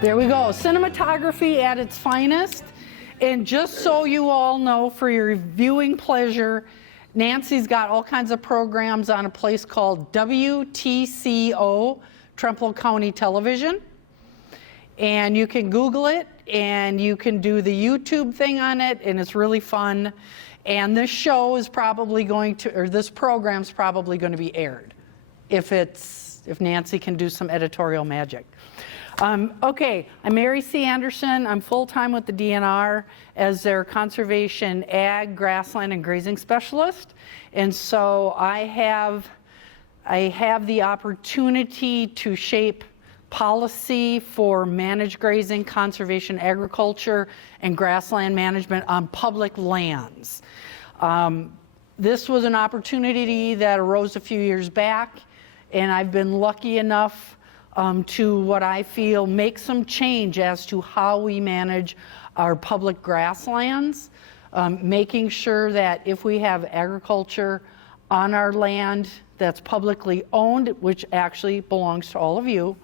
There we go. Cinematography at its finest. And just so you all know, for your viewing pleasure, Nancy's got all kinds of programs on a place called WTCO, Trempealeau County Television. And you can Google it, and you can do the YouTube thing on it, and it's really fun. And this show is probably going to, or this program's probably going to be aired, if Nancy can do some editorial magic. Okay, I'm Mary C. Anderson. I'm full-time with the DNR as their conservation, ag, grassland, and grazing specialist. And so I have the opportunity to shape policy for managed grazing, conservation, agriculture, and grassland management on public lands. This was an opportunity that arose a few years back, and I've been lucky enough to what I feel make some change as to how we manage our public grasslands, making sure that if we have agriculture on our land that's publicly owned, which actually belongs to all of you,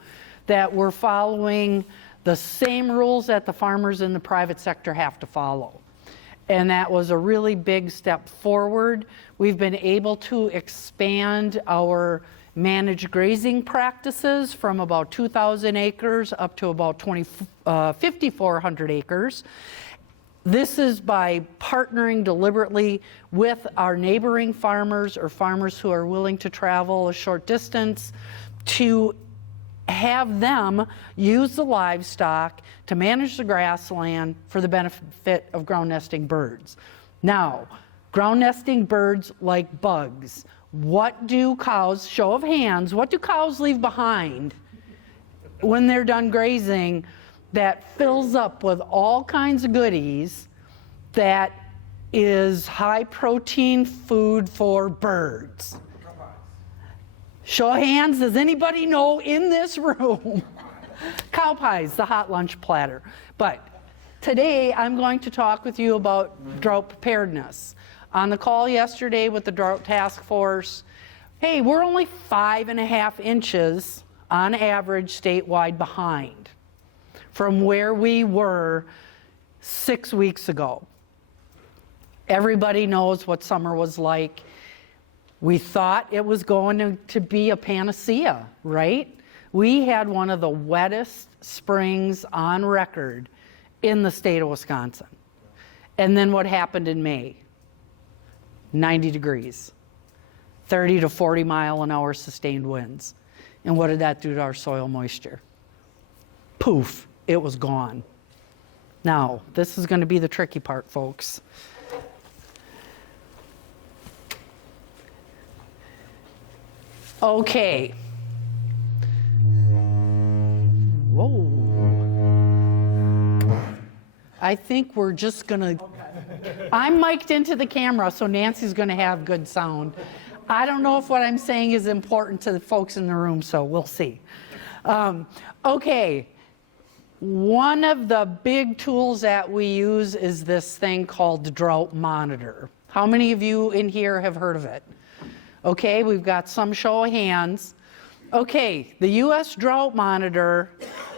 that we're following the same rules that the farmers in the private sector have to follow. And that was a really big step forward. We've been able to expand our managed grazing practices from about 2,000 acres up to about 5,400 acres. This is by partnering deliberately with our neighboring farmers or farmers who are willing to travel a short distance to have them use the livestock to manage the grassland for the benefit of ground nesting birds. Now, ground nesting birds like bugs. What do cows, show of hands, what do cows leave behind when they're done grazing that fills up with all kinds of goodies that is high protein food for birds? Show of hands, does anybody know in this room? Cow pies, the hot lunch platter. But today I'm going to talk with you about drought preparedness. On the call yesterday with the Drought Task Force, hey, we're only 5.5 inches on average statewide behind from where we were 6 weeks ago. Everybody knows what summer was like. We thought it was going to be a panacea, right? We had one of the wettest springs on record in the state of Wisconsin. And then what happened in May? 90 degrees, 30 to 40 mile an hour sustained winds. And what did that do to our soil moisture? Poof, it was gone. Now, this is going to be the tricky part, folks. Okay. Whoa. I think we're just going to... I'm mic'd into the camera, so Nancy's going to have good sound. I don't know if what I'm saying is important to the folks in the room, so we'll see. Okay, one of the big tools that we use is this thing called the Drought Monitor. How many of you in here have heard of it? Okay, we've got some show of hands. Okay, the U.S. Drought Monitor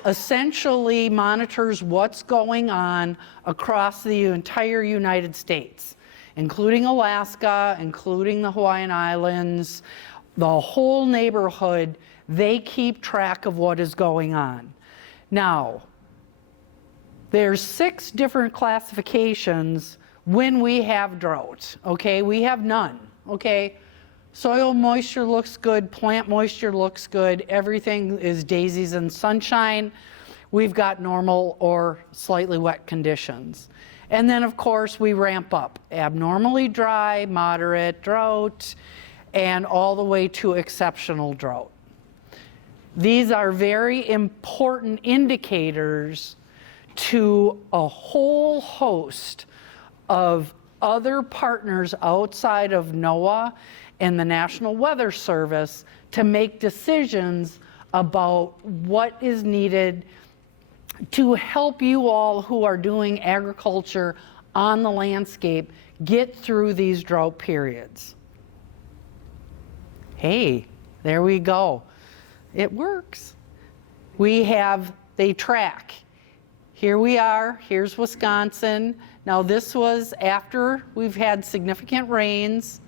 essentially monitors what's going on across the entire United States, including Alaska, including the Hawaiian Islands, the whole neighborhood. They keep track of what is going on. Now, there's 6 different classifications when we have drought, okay? We have none, okay? Soil moisture looks good, plant moisture looks good, everything is daisies and sunshine. We've got normal or slightly wet conditions. And then, of course, we ramp up. Abnormally dry, moderate drought, and all the way to exceptional drought. These are very important indicators to a whole host of other partners outside of NOAA and the National Weather Service to make decisions about what is needed to help you all who are doing agriculture on the landscape get through these drought periods. Hey, there we go. It works. We have they track. Here we are, here's Wisconsin. Now this was after we've had significant rains.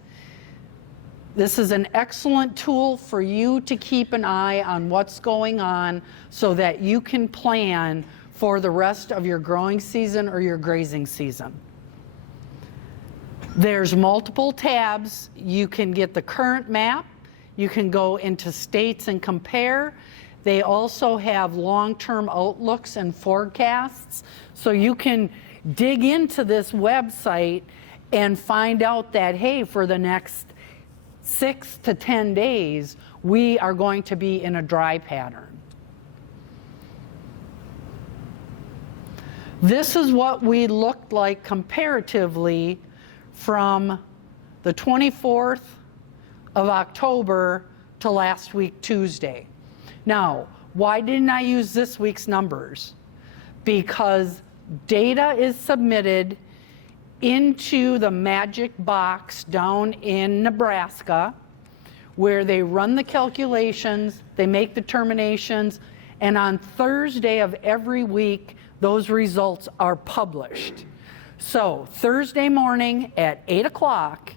This is an excellent tool for you to keep an eye on what's going on so that you can plan for the rest of your growing season or your grazing season. There's multiple tabs. You can get the current map. You can go into states and compare. They also have long-term outlooks and forecasts. So you can dig into this website and find out that, hey, for the next 6 to 10 days, we are going to be in a dry pattern. This is what we looked like comparatively from the 24th of October to last week, Tuesday. Now, why didn't I use this week's numbers? Because data is submitted into the magic box down in Nebraska, where they run the calculations, they make determinations, and on Thursday of every week, those results are published. So Thursday morning at 8 o'clock,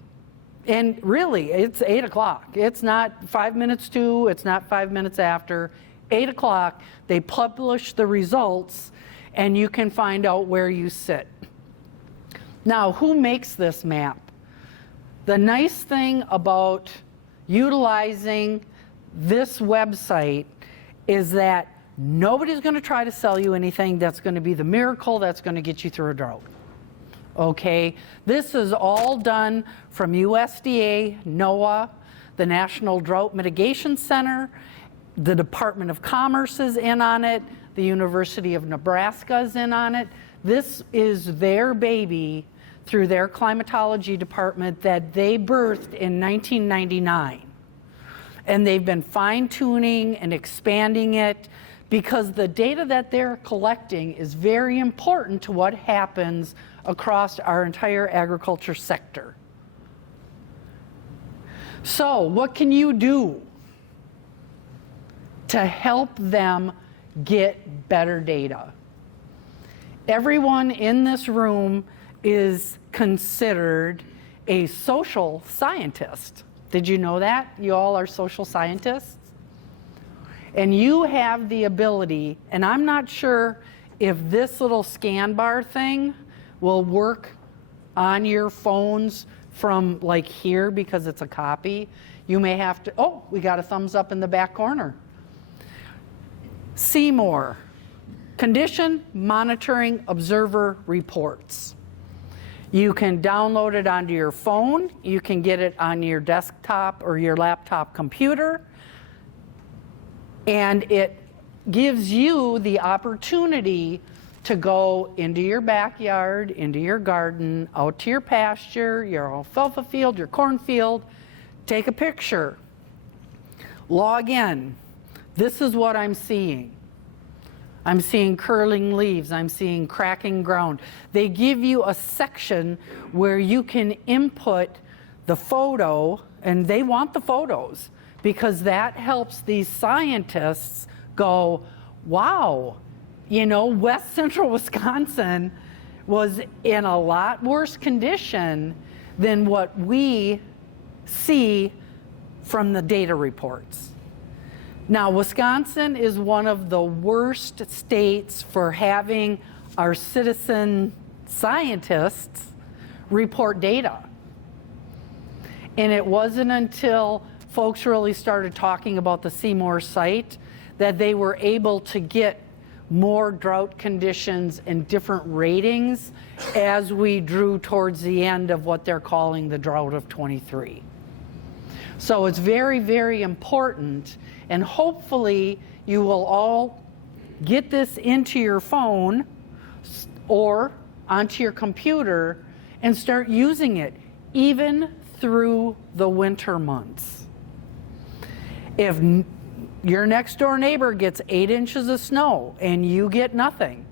and really it's 8 o'clock. It's not 5 minutes to, it's not 5 minutes after. 8 o'clock, they publish the results and you can find out where you sit. Now, who makes this map? The nice thing about utilizing this website is that nobody's going to try to sell you anything that's going to be the miracle that's going to get you through a drought. Okay? This is all done from USDA, NOAA, the National Drought Mitigation Center, the Department of Commerce is in on it, the University of Nebraska is in on it. This is their baby through their climatology department that they birthed in 1999. And they've been fine-tuning and expanding it because the data that they're collecting is very important to what happens across our entire agriculture sector. So, what can you do to help them get better data? Everyone in this room is considered a social scientist. Did you know that? You all are social scientists? And you have the ability, and I'm not sure if this little scan bar thing will work on your phones from like here because it's a copy. You may have to, oh, we got a thumbs up in the back corner. Seymour, Condition Monitoring Observer Reports. You can download it onto your phone. You can get it on your desktop or your laptop computer. And it gives you the opportunity to go into your backyard, into your garden, out to your pasture, your alfalfa field, your cornfield, take a picture, log in. This is what I'm seeing. I'm seeing curling leaves, I'm seeing cracking ground. They give you a section where you can input the photo, and they want the photos because that helps these scientists go, wow, you know, West Central Wisconsin was in a lot worse condition than what we see from the data reports. Now, Wisconsin is one of the worst states for having our citizen scientists report data. And it wasn't until folks really started talking about the Seymour site that they were able to get more drought conditions and different ratings as we drew towards the end of what they're calling the drought of 23. So it's very, very important, and hopefully you will all get this into your phone or onto your computer and start using it even through the winter months. If your next door neighbor gets 8 inches of snow and you get nothing,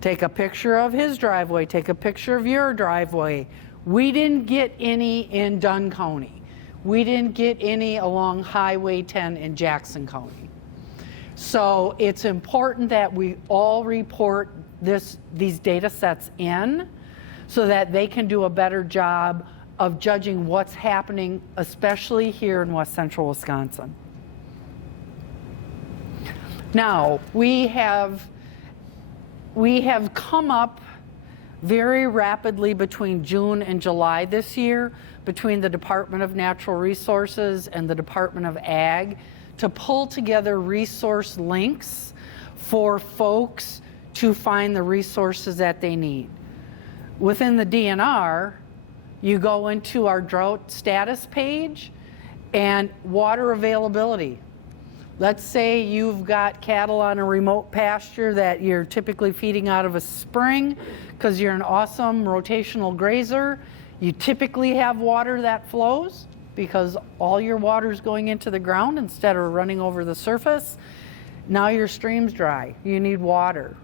take a picture of his driveway, take a picture of your driveway. We didn't get any in Dunn County. We didn't get any along Highway 10 in Jackson County. So it's important that we all report these data sets in so that they can do a better job of judging what's happening, especially here in West Central Wisconsin. Now, we have come up very rapidly between June and July this year, between the Department of Natural Resources and the Department of Ag, to pull together resource links for folks to find the resources that they need. Within the DNR, you go into our drought status page and water availability. Let's say you've got cattle on a remote pasture that you're typically feeding out of a spring because you're an awesome rotational grazer. You typically have water that flows because all your water is going into the ground instead of running over the surface. Now your stream's dry. You need water.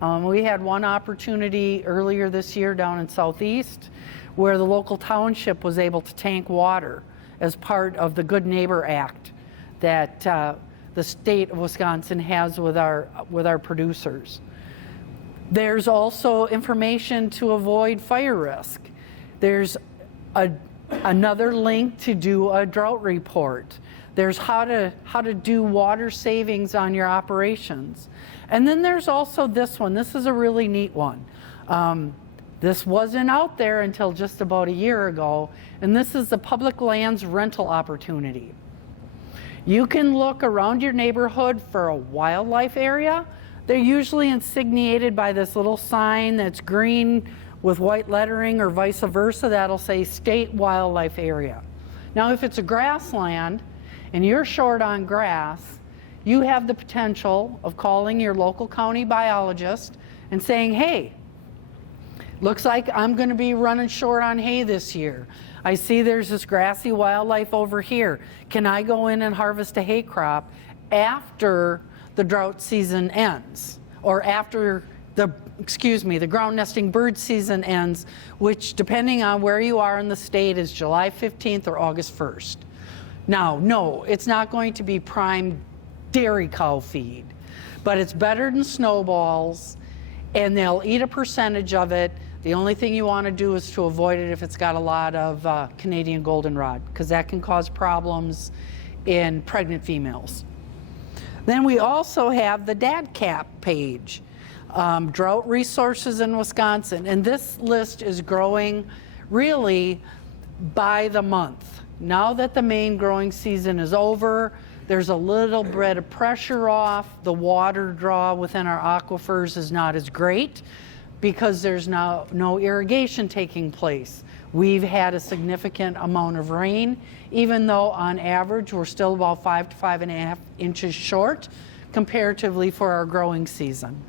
We had one opportunity earlier this year down in Southeast where the local township was able to tank water as part of the Good Neighbor Act that the state of Wisconsin has with our producers. There's also information to avoid fire risk. There's another link to do a drought report. There's how to do water savings on your operations. And then there's also this one. This is a really neat one. This wasn't out there until just about a year ago, and this is the public lands rental opportunity. You can look around your neighborhood for a wildlife area. They're usually insigniated by this little sign that's green with white lettering or vice versa that'll say state wildlife area. Now if it's a grassland and you're short on grass, you have the potential of calling your local county biologist and saying, hey, looks like I'm going to be running short on hay this year. I see there's this grassy wildlife over here. Can I go in and harvest a hay crop after the drought season ends? Or after the ground nesting bird season ends, which depending on where you are in the state is July 15th or August 1st. Now, no, it's not going to be prime dairy cow feed, but it's better than snowballs, and they'll eat a percentage of it. The only thing you want to do is to avoid it if it's got a lot of Canadian goldenrod, because that can cause problems in pregnant females. Then we also have the DADCAP page, Drought Resources in Wisconsin, and this list is growing really by the month. Now that the main growing season is over, there's a little bit of pressure off. The water draw within our aquifers is not as great because there's now no irrigation taking place. We've had a significant amount of rain, even though on average we're still about 5 to 5.5 inches short comparatively for our growing season.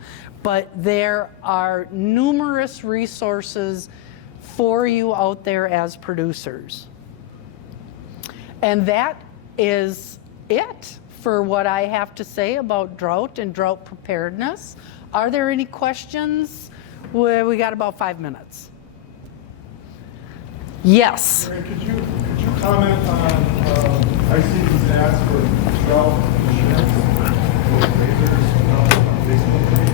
But there are numerous resources for you out there as producers. And that is it for what I have to say about drought and drought preparedness. Are there any questions? We got about 5 minutes. Yes. Could you comment on, I see these ads for drought insurance for grazers on Facebook page.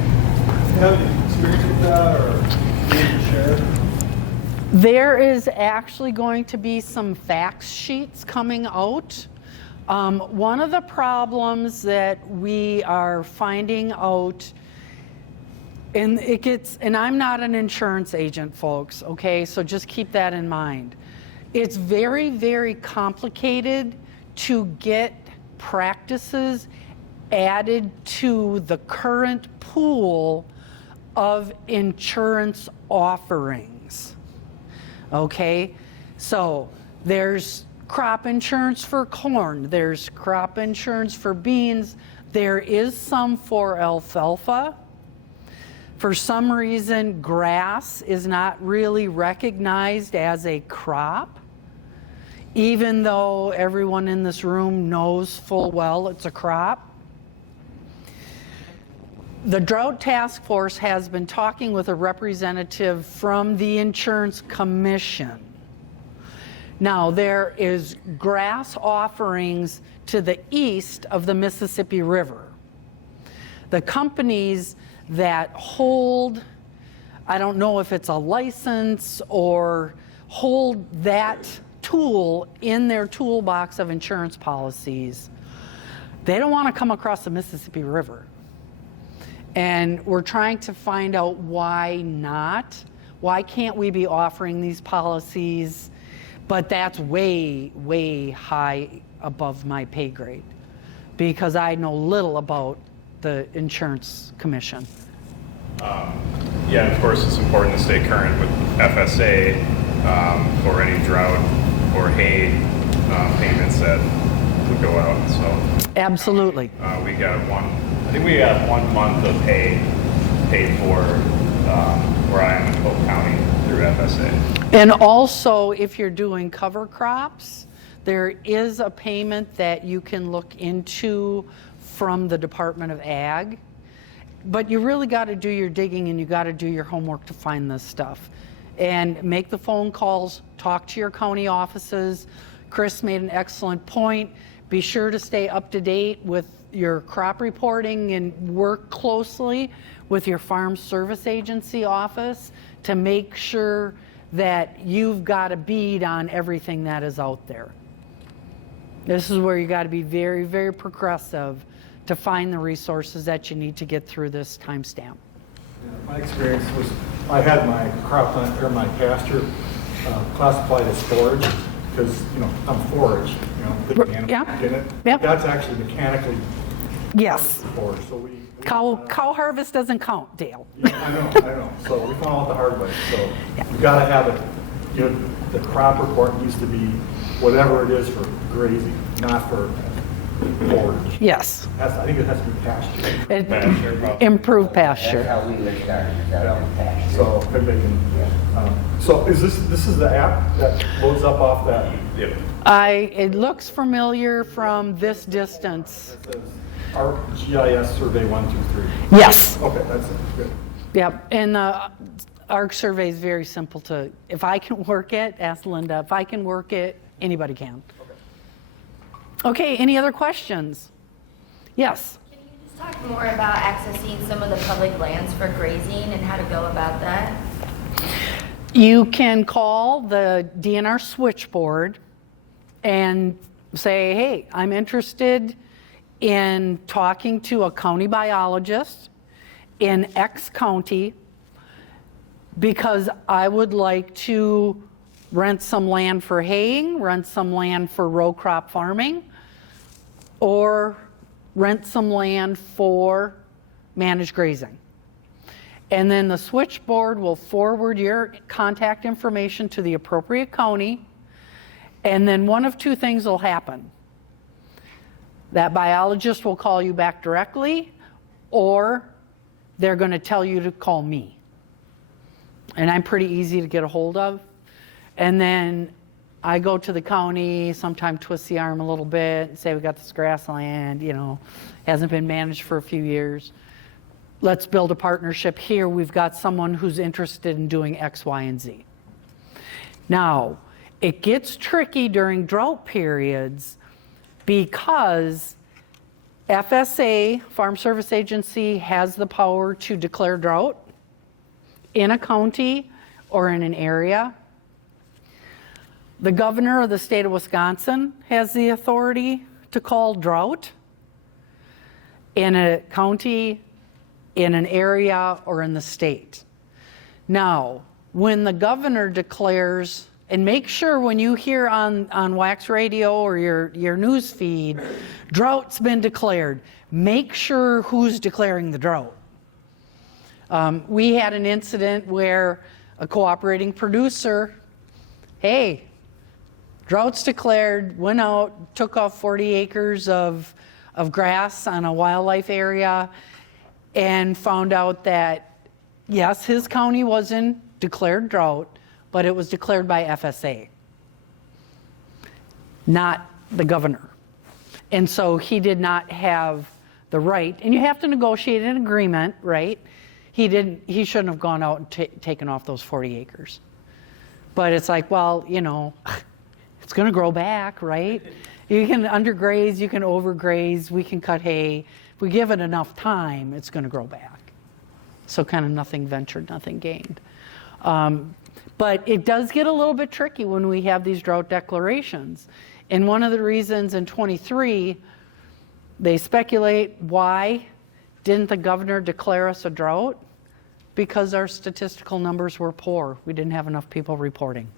Do you have any experience with that, or can you share? There is actually going to be some facts sheets coming out. One of the problems that we are finding out, and I'm not an insurance agent, folks, okay? So just keep that in mind. It's very, very complicated to get practices added to the current pool of insurance offerings, okay? So there's crop insurance for corn, there's crop insurance for beans, there is some for alfalfa. For some reason, grass is not really recognized as a crop, even though everyone in this room knows full well it's a crop. The Drought Task Force has been talking with a representative from the Insurance Commission. Now, there is grass offerings to the east of the Mississippi River. the companies that hold, I don't know if it's a license or hold that tool in their toolbox of insurance policies, they don't want to come across the Mississippi River. And we're trying to find out why not. Why can't we be offering these policies? But that's way, way high above my pay grade because I know little about the insurance commission. Yeah, of course, it's important to stay current with FSA for any drought or hay payments that would go out. So Absolutely. we got I think we got 1 month of hay paid for where I am in Polk County through FSA. And also, if you're doing cover crops, there is a payment that you can look into from the Department of Ag. But you really got to do your digging and you got to do your homework to find this stuff. And make the phone calls, talk to your county offices. Chris made an excellent point. Be sure to stay up to date with your crop reporting and work closely with your Farm Service Agency office to make sure that you've got a bead on everything that is out there. This is where you got to be very, very progressive to find the resources that you need to get through this timestamp. My experience was I had my crop plant or my pasture classified as forage because I'm forage, put the animals in it. Yep. That's actually mechanically Yes. forage. So we Cow harvest doesn't count, Dale. I know. So we found out the hard way. So you got to have it. The crop report needs to be whatever it is for grazing, not for forage. Yes. I think it has to be pasture. Pasture, probably. Improved That's pasture. how we were started, that pasture. So everybody can. So is this is the app that loads up off that? Yep. It looks familiar from this distance. It says our GIS survey 1, 2, 3. Yes. Okay, that's it. Good. Yep. And the ARC survey is very simple to, if I can work it, ask Linda, if I can work it, anybody can. Okay, any other questions? Yes. Can you just talk more about accessing some of the public lands for grazing and how to go about that? You can call the DNR switchboard and say, hey, I'm interested in talking to a county biologist in X county because I would like to rent some land for haying, rent some land for row crop farming, or rent some land for managed grazing. And then the switchboard will forward your contact information to the appropriate county, and then one of two things will happen. That biologist will call you back directly, or they're going to tell you to call me. And I'm pretty easy to get a hold of. And then I go to the county, sometimes twist the arm a little bit, and say we got this grassland, hasn't been managed for a few years. Let's build a partnership here. We've got someone who's interested in doing X, Y, and Z. Now, it gets tricky during drought periods because FSA, Farm Service Agency, has the power to declare drought in a county or in an area. The governor of the state of Wisconsin has the authority to call drought in a county, in an area, or in the state. Now, when the governor declares, and make sure when you hear on wax radio or your news feed, drought's been declared, make sure who's declaring the drought. We had an incident where a cooperating producer, hey, drought's declared, went out, took off 40 acres of grass on a wildlife area, and found out that, yes, his county was in declared drought, but it was declared by FSA, not the governor. And so he did not have the right, and you have to negotiate an agreement, right? He shouldn't have gone out and taken off those 40 acres. But it's like, well, it's going to grow back, right? You can undergraze, you can overgraze, we can cut hay. If we give it enough time, it's going to grow back. So kind of nothing ventured, nothing gained. But it does get a little bit tricky when we have these drought declarations. And one of the reasons in 23, they speculate, why didn't the governor declare us a drought? Because our statistical numbers were poor. We didn't have enough people reporting.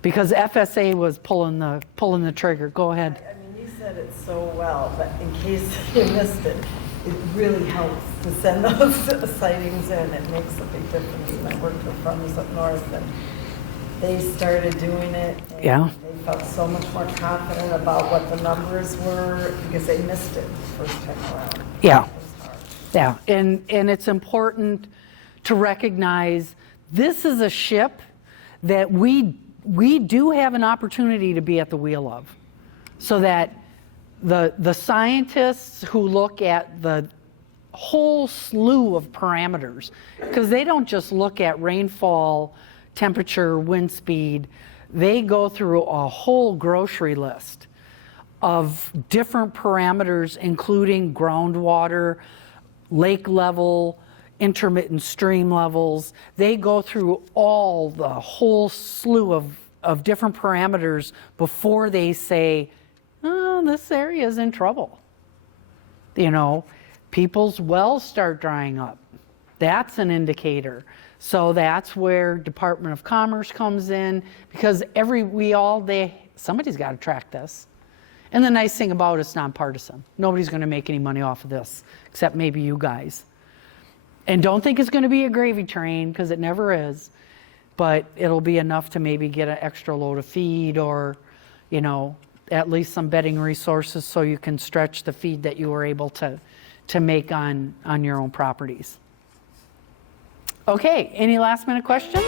Because FSA was pulling the trigger. Go ahead. I mean, you said it so well, but in case you missed it, it really helps to send those sightings in. It makes a big difference. And I worked with farmers up north, and they started doing it. And Yeah. they felt so much more confident about what the numbers were because they missed it the first time around. Yeah. It was hard. Yeah, and it's important to recognize this is a ship that we do have an opportunity to be at the wheel of, so that the scientists who look at the whole slew of parameters, because they don't just look at rainfall, temperature, wind speed, they go through a whole grocery list of different parameters, including groundwater, lake level, intermittent stream levels. They go through the whole slew of different parameters before they say, oh, this area is in trouble. You know, people's wells start drying up. That's an indicator. So that's where Department of Commerce comes in, because somebody's got to track this. And the nice thing about it's nonpartisan. Nobody's going to make any money off of this, except maybe you guys. And don't think it's going to be a gravy train, because it never is. But it'll be enough to maybe get an extra load of feed, or, you know, at least some bedding resources so you can stretch the feed that you were able to make on your own properties. Okay, any last minute questions?